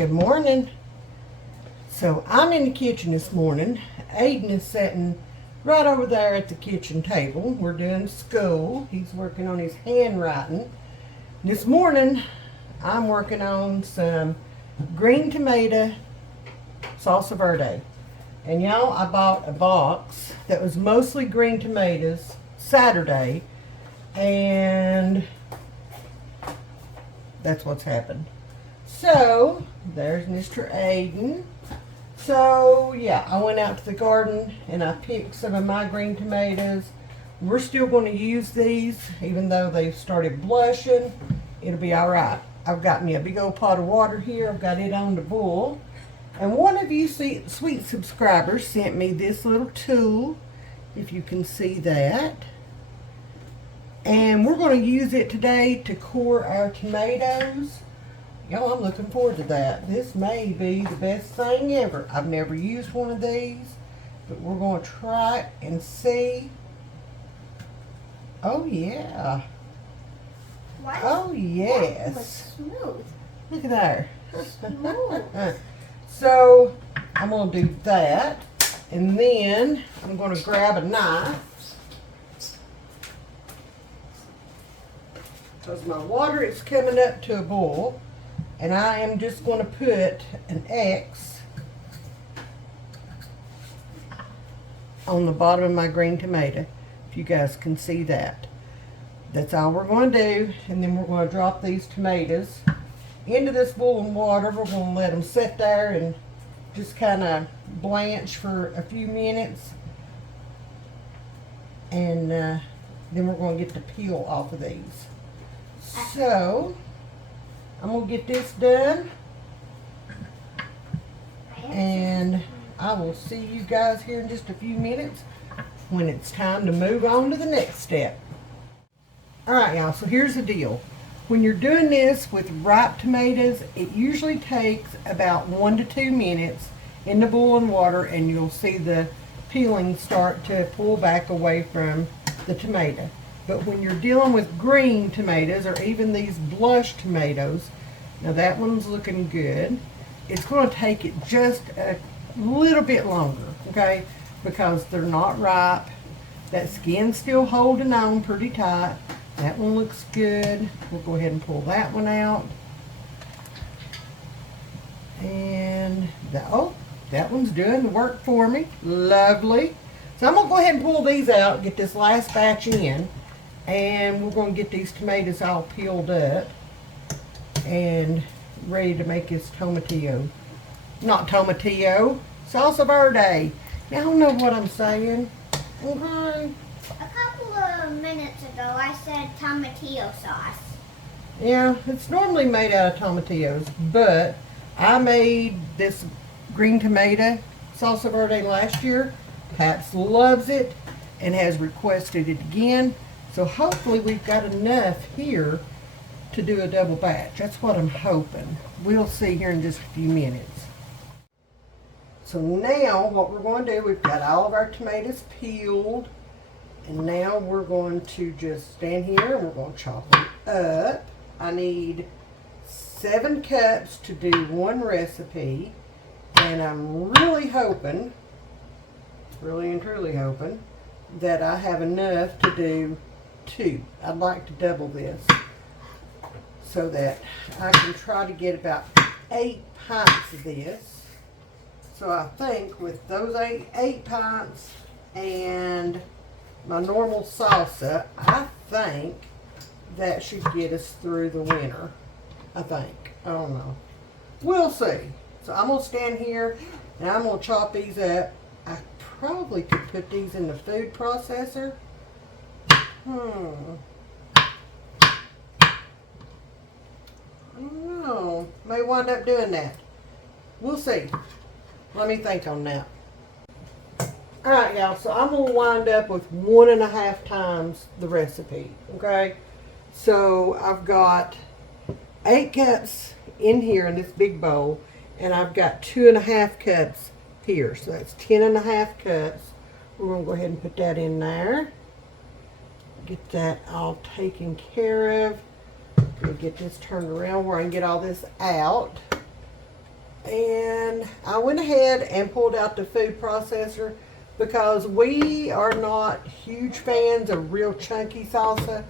Good morning. So I'm in the kitchen this morning. Aiden is sitting right over there at the kitchen table. We're doing school. He's working on his handwriting. This morning I'm working on some green tomato salsa verde. And y'all, I bought a box that was mostly green tomatoes Saturday, and that's what's happened. So there's Mr. Aiden. So yeah, I went out to the garden and I picked some of my green tomatoes. We're still going to use these, even though they've started blushing. It'll be all right. I've got me a big old pot of water here. I've got it on the boil. And one of you sweet subscribers sent me this little tool, if you can see that. And we're going to use it today to core our tomatoes. Y'all, I'm looking forward to that. This may be the best thing ever. I've never used one of these, but we're going to try it and see. Oh yeah. Oh yes. That was smooth. Look at there. Smooth. So I'm going to do that, and then I'm going to grab a knife, because my water is coming up to a boil, and I am just going to put an X on the bottom of my green tomato, if you guys can see that. That's all we're going to do, and then we're going to drop these tomatoes into this boiling water. We're going to let them sit there and just kind of blanch for a few minutes, and then we're going to get the peel off of these. So I'm going to get this done, and I will see you guys here in just a few minutes when it's time to move on to the next step. Alright y'all, so here's the deal. When you're doing this with ripe tomatoes, it usually takes about 1 to 2 minutes in the boiling water, and you'll see the peeling start to pull back away from the tomato. But when you're dealing with green tomatoes, or even these blush tomatoes, now that one's looking good, it's going to take it just a little bit longer, okay? Because they're not ripe. That skin's still holding on pretty tight. That one looks good. We'll go ahead and pull that one out. And that one's doing the work for me. Lovely. So I'm going to go ahead and pull these out, get this last batch in, and we're going to get these tomatoes all peeled up and ready to make this tomatillo. Not tomatillo, salsa verde. Y'all know what I'm saying. Okay. A couple of minutes ago, I said tomatillo sauce. Yeah, it's normally made out of tomatillos, but I made this green tomato salsa verde last year. Paps loves it and has requested it again. So hopefully we've got enough here to do a double batch. That's what I'm hoping. We'll see here in just a few minutes. So now what we're going to do, we've got all of our tomatoes peeled. And now we're going to just stand here and we're going to chop them up. I need 7 cups to do one recipe. And I'm really hoping, really and truly hoping, that I have enough to do 2. I'd like to double this so that I can try to get about 8 pints of this. So I think with those 8 pints and my normal salsa, I think that should get us through the winter. I think. I don't know. We'll see. So I'm going to stand here and I'm going to chop these up. I probably could put these in the food processor. I don't know. May wind up doing that. We'll see. Let me think on that. Alright y'all, so I'm going to wind up with 1.5 times the recipe, okay? So I've got 8 cups in here in this big bowl, and I've got 2.5 cups here. So that's 10.5 cups. We're going to go ahead and put that in there. Get that all taken care of. We'll get this turned around where I can get all this out. And I went ahead and pulled out the food processor because we are not huge fans of real chunky salsa.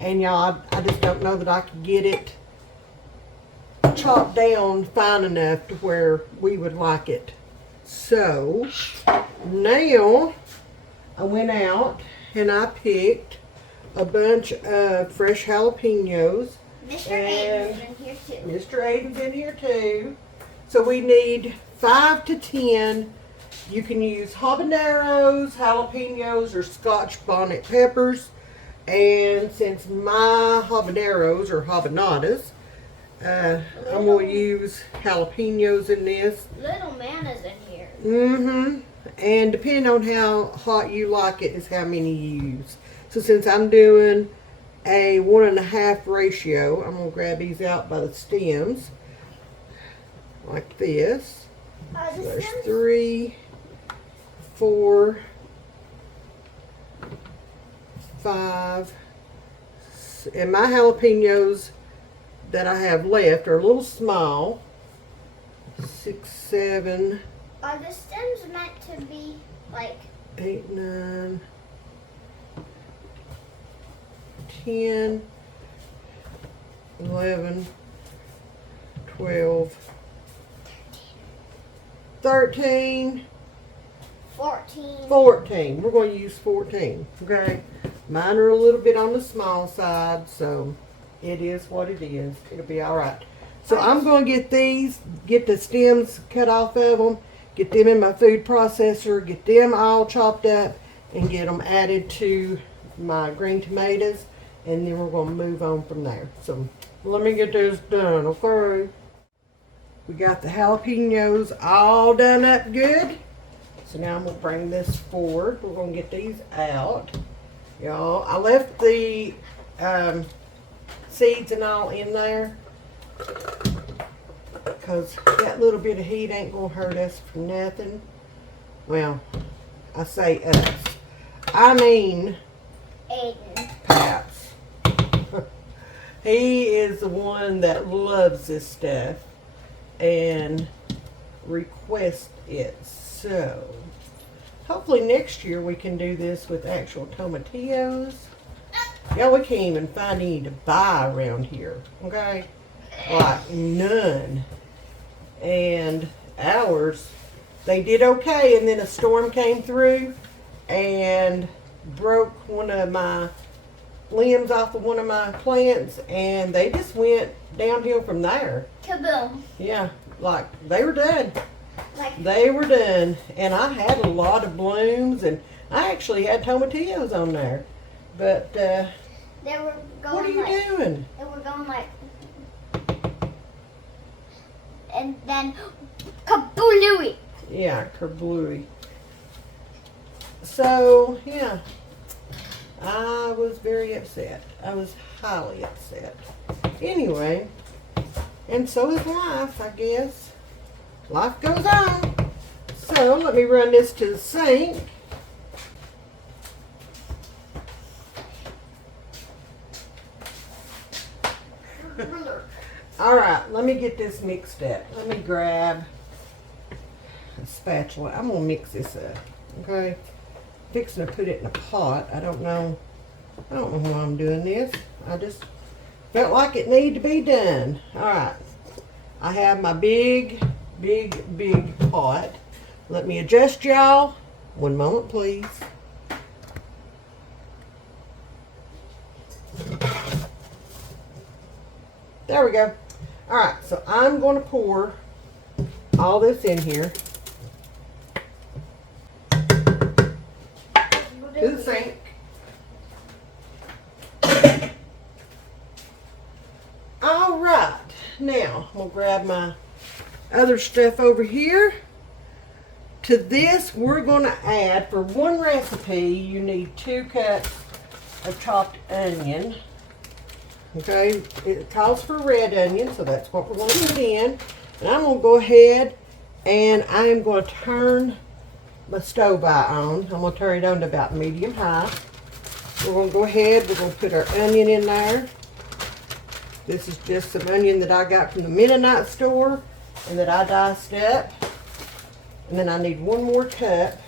And y'all, I just don't know that I could get it chopped down fine enough to where we would like it. So now I went out and I picked a bunch of fresh jalapenos. Mr. Aiden's in here too. Mr. Aiden's in here too. So we need 5 to 10. You can use habaneros, jalapenos, or Scotch bonnet peppers. And since my habaneros are habanadas, I'm going to use jalapenos in this. Little man is in here. Mm-hmm. And depending on how hot you like it is how many you use. So since I'm doing a 1.5 ratio, I'm going to grab these out by the stems. Like this. So there's 3, 4, 5. And my jalapenos that I have left are a little small. 6, 7. Are the stems meant to be like 8, 9, 10, 11, 12, 13, 14? 14. We're going to use 14. Okay. Mine are a little bit on the small side, so it is what it is. It'll be all right. So I'm going to get the stems cut off of them, get them in my food processor, get them all chopped up, and get them added to my green tomatoes, and then we're going to move on from there. So let me get this done, okay? We got the jalapenos all done up good. So now I'm going to bring this forward. We're going to get these out. Y'all, I left the seeds and all in there because that little bit of heat ain't going to hurt us for nothing. Well, I say us. I mean Aiden. Paps. He is the one that loves this stuff and requests it. So hopefully next year we can do this with actual tomatillos. Yeah, we can't even find any to buy around here. Okay? Like none. And ours, they did okay, and then a storm came through and broke one of my limbs off of one of my plants, and they just went downhill from there. Kaboom. Yeah, like they were done. Like They were done, and I had a lot of blooms, and I actually had tomatillos on there. But they were going what are you like doing? they were going like, and then kaboolooey. Yeah, kerblooey. So yeah, I was very upset. I was highly upset. Anyway, and so is life, I guess. Life goes on. So let me run this to the sink. All right, let me get this mixed up. Let me grab a spatula. I'm gonna mix this up. Okay, fixing to put it in a pot. I don't know why I'm doing this. I just felt like it needed to be done. All right, I have my big pot. Let me adjust y'all. One moment, please. There we go. All right, so I'm going to pour all this in here to the sink. All right, now I'm going to grab my other stuff over here. To this, we're going to add, for one recipe, you need 2 cups of chopped onion. Okay, it calls for red onion, so that's what we're going to put in. And I'm going to go ahead and I am going to turn my stove eye on. I'm going to turn it on to about medium high. We're going to go ahead, we're going to put our onion in there. This is just some onion that I got from the Mennonite store. and that I diced up. And then I need one more cup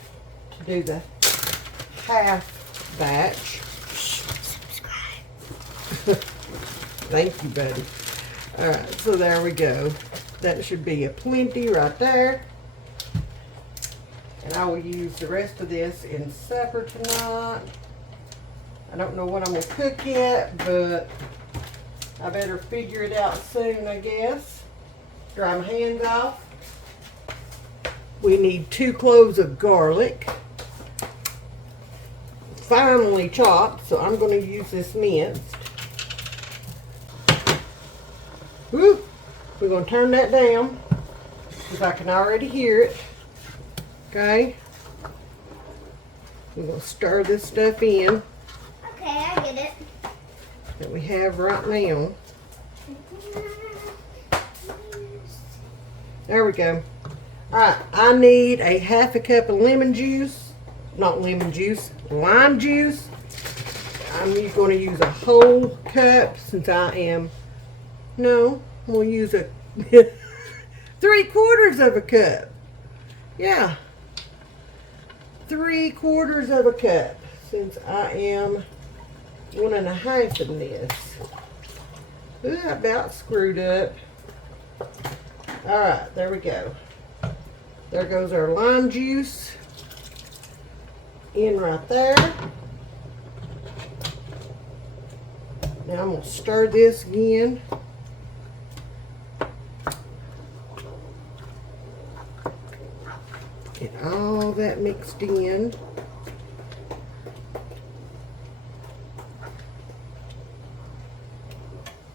to do the half batch. Subscribe. Thank you, buddy. Alright, so there we go. That should be a plenty right there. And I will use the rest of this in supper tonight. I don't know what I'm going to cook yet, but I better figure it out soon, I guess. Dry my hands off. We need 2 cloves of garlic. Finely chopped, so I'm going to use this minced. Woo! We're going to turn that down because I can already hear it. Okay? We're going to stir this stuff in Okay, I get it. that we have right now. There we go. Alright, I need a half a cup of lemon juice. Not lemon juice, lime juice. I'm going to use a whole cup since I am, no, we'll use a 3/4 of a cup. Yeah. 3/4 of a cup since I am 1 1/2 in this. Ooh, I about screwed up. Alright, there we go. There goes our lime juice in right there. Now I'm going to stir this again. Get all that mixed in.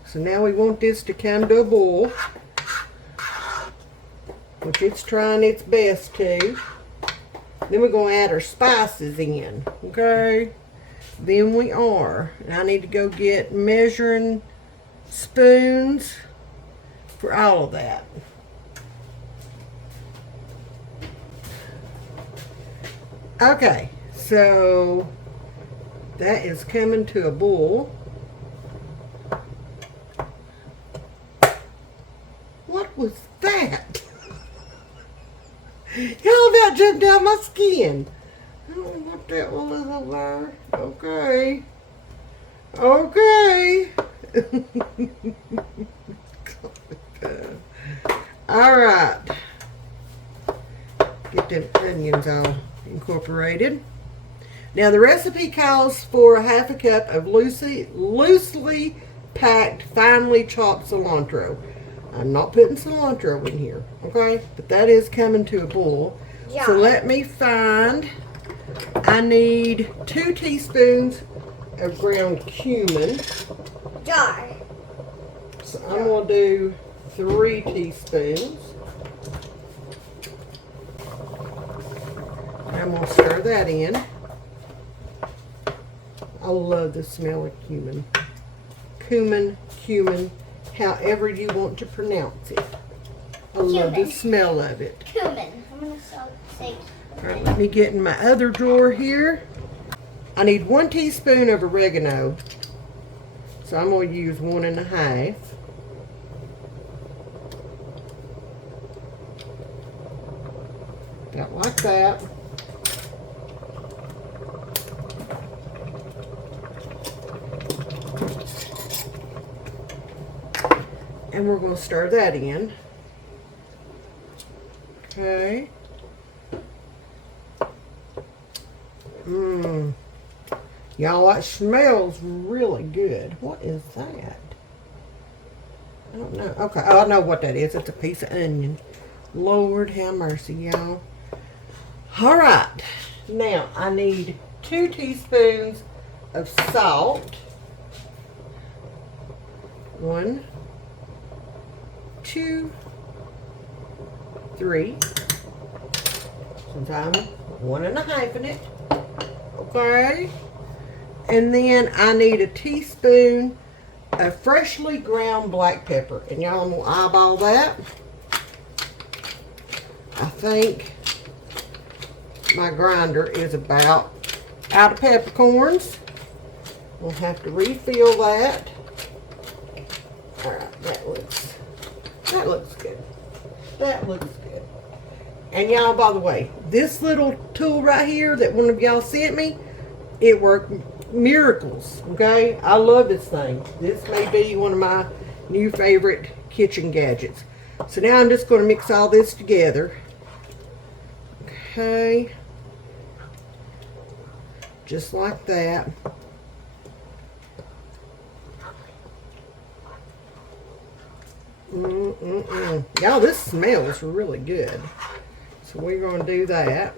So now we want this to come to a boil, which it's trying its best to. Then we're going to add our spices in, okay? Then we are. And I need to go get measuring spoons for all of that. Okay, so that is coming to a boil. What was that? Y'all about jumped out my skin. I don't know what that was over there. Okay. Okay. Alright. Get them onions all incorporated. Now the recipe calls for a half a cup of loosely packed, finely chopped cilantro. I'm not putting cilantro in here, okay? But that is coming to a boil. Yeah. So let me find, I need 2 teaspoons of ground cumin. Jar. So I'm going to do 3 teaspoons. I'm going to stir that in. I love the smell of cumin. Cumin, however you want to pronounce it. I love the Cumin. smell of it. Cumin. I'm going to say Alright, let me get in my other drawer here. I need 1 teaspoon of oregano. So I'm going to use 1 1/2. About like that. And we're going to stir that in. Okay. Y'all, that smells really good. What is that? I don't know. Okay, I know what that is. It's a piece of onion. Lord have mercy, y'all. All right. Now, I need 2 teaspoons of salt. 1, 2, 3. Since I'm 1 1/2 in it. Okay. And then I need a teaspoon of freshly ground black pepper. And y'all will eyeball that. I think my grinder is about out of peppercorns. We'll have to refill that. Alright, that looks good. That looks good. And y'all, by the way, this little tool right here that one of y'all sent me, it worked miracles, okay? I love this thing. This may be one of my new favorite kitchen gadgets. So now I'm just going to mix all this together. Okay. Just like that. Y'all, this smells really good. So we're going to do that.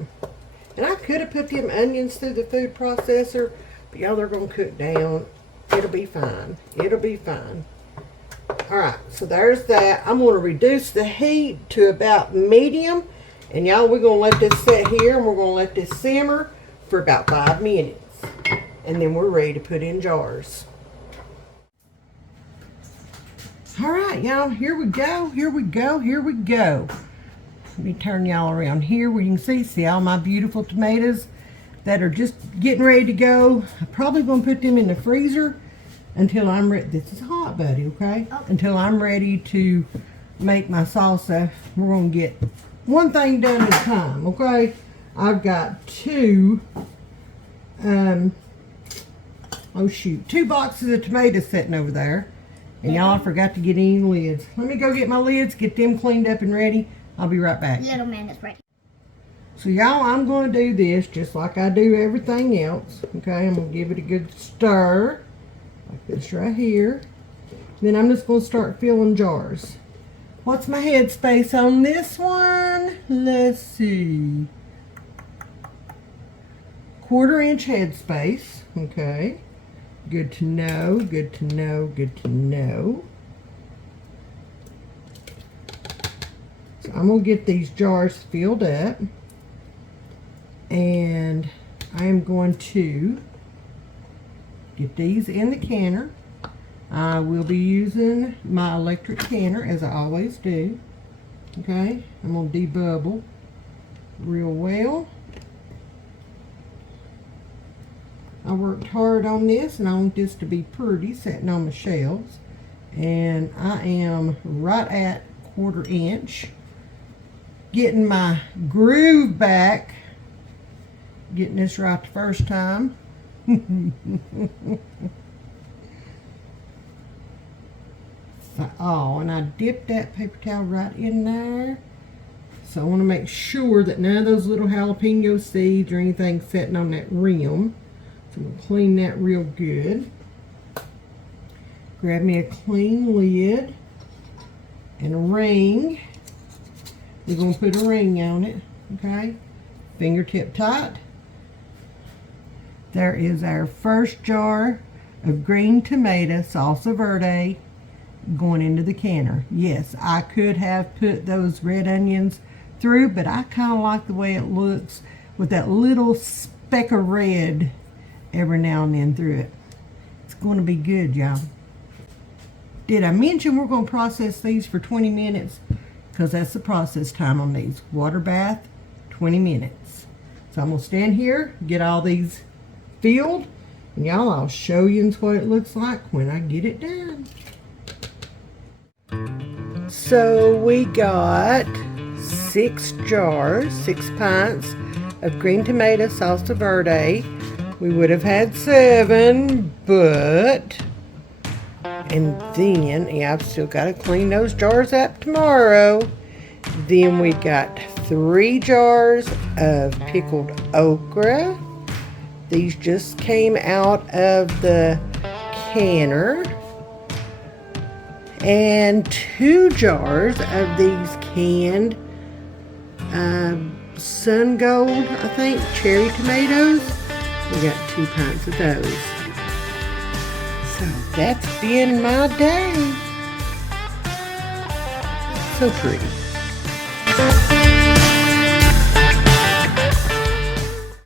And I could have put them onions through the food processor, but y'all, they're going to cook down. It'll be fine. It'll be fine. Alright, so there's that. I'm going to reduce the heat to about medium. And y'all, we're going to let this sit here and we're going to let this simmer for about 5 minutes. And then we're ready to put in jars. Alright, y'all, here we go. Here we go. Here we go. Let me turn y'all around here where you can see all my beautiful tomatoes that are just getting ready to go. I'm probably going to put them in the freezer until I'm ready. This is hot, buddy, okay? Oh. Until I'm ready to make my salsa. We're going to get one thing done at a time, okay? I've got two boxes of tomatoes sitting over there. And y'all, I forgot to get any lids. Let me go get my lids, get them cleaned up and ready. I'll be right back. Little man is ready. So y'all, I'm going to do this just like I do everything else. Okay, I'm going to give it a good stir. Like this right here. Then I'm just going to start filling jars. What's my headspace on this one? Let's see. 1/4 inch headspace. Okay. Good to know, good to know, good to know. So I'm going to get these jars filled up. And I am going to get these in the canner. I will be using my electric canner as I always do. Okay, I'm going to debubble real well. I worked hard on this and I want this to be pretty sitting on the shelves. And I am right at 1/4 inch. Getting my groove back. Getting this right the first time. Oh, and I dipped that paper towel right in there. So I want to make sure that none of those little jalapeno seeds or anything sitting on that rim. So I'm going to clean that real good. Grab me a clean lid and a ring. We're going to put a ring on it, okay? Fingertip tight. There is our first jar of green tomato salsa verde going into the canner. Yes, I could have put those red onions through, but I kind of like the way it looks with that little speck of red every now and then through it. It's going to be good, y'all. Did I mention we're going to process these for 20 minutes? Because that's the process time on these. Water bath, 20 minutes. So I'm going to stand here, get all these filled, and y'all, I'll show you what it looks like when I get it done. So we got 6 jars, 6 pints of green tomato salsa verde. We would have had 7, but, and then, yeah, I've still got to clean those jars up tomorrow. Then we got 3 jars of pickled okra. These just came out of the canner. And 2 jars of these canned Sun Gold, I think, cherry tomatoes. We got 2 pints of those. So that's been my day. So pretty.